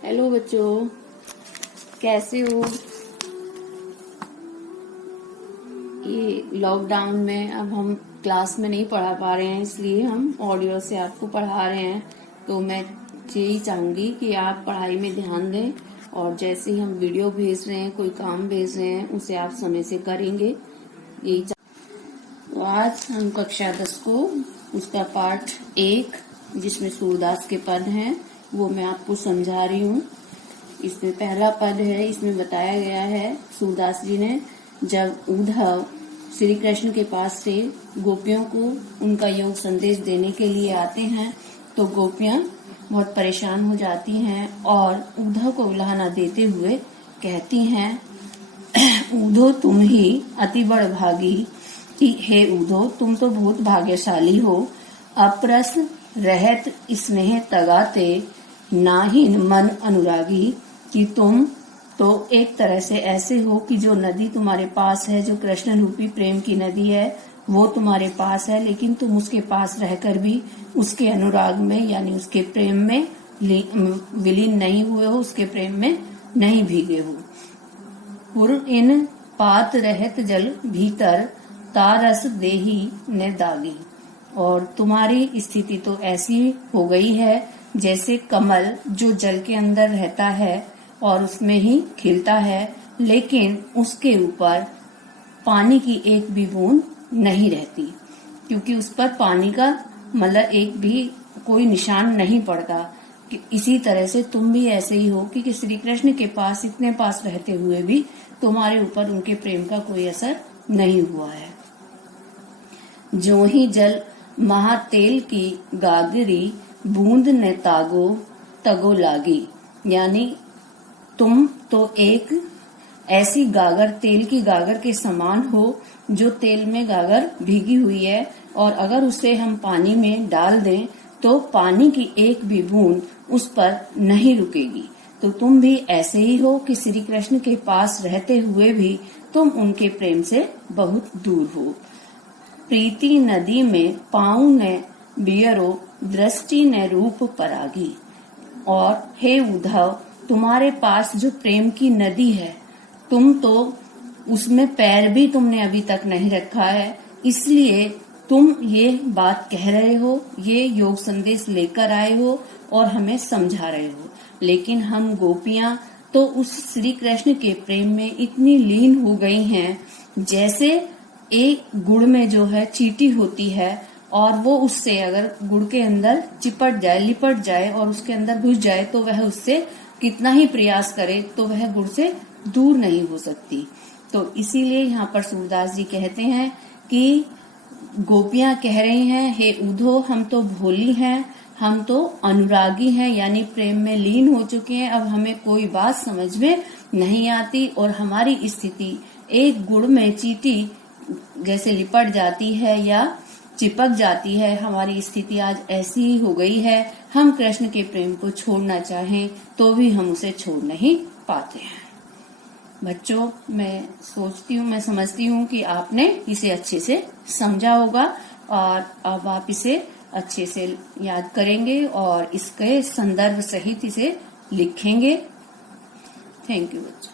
Hello बच्चों, कैसे हो। ये लॉकडाउन में अब हम क्लास में नहीं पढ़ा पा रहे हैं, इसलिए हम ऑडियो से आपको पढ़ा रहे हैं। तो मैं यही चाहूंगी कि आप पढ़ाई में ध्यान दें और जैसे ही हम वीडियो भेज रहे हैं, कोई काम भेज रहे हैं, उसे आप समय से करेंगे। यही तो आज हम कक्षा 10 को उसका पाठ 1 जिसमें सूरदास के पद हैं वो मैं आपको समझा रही हूँ। इसमें पहला पद है, इसमें बताया गया है सूरदास जी ने जब उद्धव श्री कृष्ण के पास से गोपियों को उनका योग संदेश देने के लिए आते हैं तो गोपियां बहुत परेशान हो जाती हैं और उद्धव को उलाहना देते हुए कहती हैं, उद्धव तुम ही अति बड़ भागी कि हे उद्धव तुम तो बहुत भाग्यशाली हो। अप्रस रहत स्नेह तगाते नाहीन मन अनुरागी कि तुम तो एक तरह से ऐसे हो कि जो नदी तुम्हारे पास है, जो कृष्ण रूपी प्रेम की नदी है, वो तुम्हारे पास है, लेकिन तुम उसके पास रहकर भी उसके अनुराग में यानी उसके प्रेम में विलीन नहीं हुए हो, उसके प्रेम में नहीं भीगे हो। पुर इन पात रहत जल भीतर तारस देही ने दागी। और तुम्हारी स्थिति तो ऐसी हो गई है जैसे कमल जो जल के अंदर रहता है और उसमें ही खिलता है, लेकिन उसके ऊपर पानी की एक भी बूंद नहीं रहती, क्योंकि उस पर पानी का मतलब एक भी कोई निशान नहीं पड़ता। इसी तरह से तुम भी ऐसे ही हो कि श्री कृष्ण के पास इतने पास रहते हुए भी तुम्हारे ऊपर उनके प्रेम का कोई असर नहीं हुआ है। जो ही जल महातेल की गागरी बूंद ने तागो तगो लागी, यानी तुम तो एक ऐसी गागर, तेल की गागर के समान हो जो तेल में गागर भीगी हुई है और अगर उसे हम पानी में डाल दें तो पानी की एक भी बूंद उस पर नहीं रुकेगी। तो तुम भी ऐसे ही हो कि श्री कृष्ण के पास रहते हुए भी तुम उनके प्रेम से बहुत दूर हो। प्रीति नदी में पाँव ने बियरो दृष्टि ने रूप परागी। और हे उद्धव, तुम्हारे पास जो प्रेम की नदी है, तुम तो उसमें पैर भी तुमने अभी तक नहीं रखा है, इसलिए तुम ये बात कह रहे हो, ये योग संदेश लेकर आए हो और हमें समझा रहे हो। लेकिन हम गोपियां तो उस श्री कृष्ण के प्रेम में इतनी लीन हो गई हैं जैसे एक गुड़ में जो है चींटी होती है और वो उससे अगर गुड़ के अंदर चिपट जाए, लिपट जाए और उसके अंदर घुस जाए तो वह उससे कितना ही प्रयास करे तो वह गुड़ से दूर नहीं हो सकती। तो इसीलिए यहाँ पर सूरदास जी कहते हैं कि गोपियां कह रही हैं, हे उद्धव हम तो भोली हैं, हम तो अनुरागी हैं, यानी प्रेम में लीन हो चुके हैं, अब हमें कोई बात समझ में नहीं आती और हमारी स्थिति एक गुड़ में चींटी जैसे लिपट जाती है या चिपक जाती है, हमारी स्थिति आज ऐसी ही हो गई है। हम कृष्ण के प्रेम को छोड़ना चाहें तो भी हम उसे छोड़ नहीं पाते हैं। बच्चों, मैं समझती हूँ कि आपने इसे अच्छे से समझा होगा और अब आप इसे अच्छे से याद करेंगे और इसके संदर्भ सहित इसे लिखेंगे। थैंक यू बच्चों।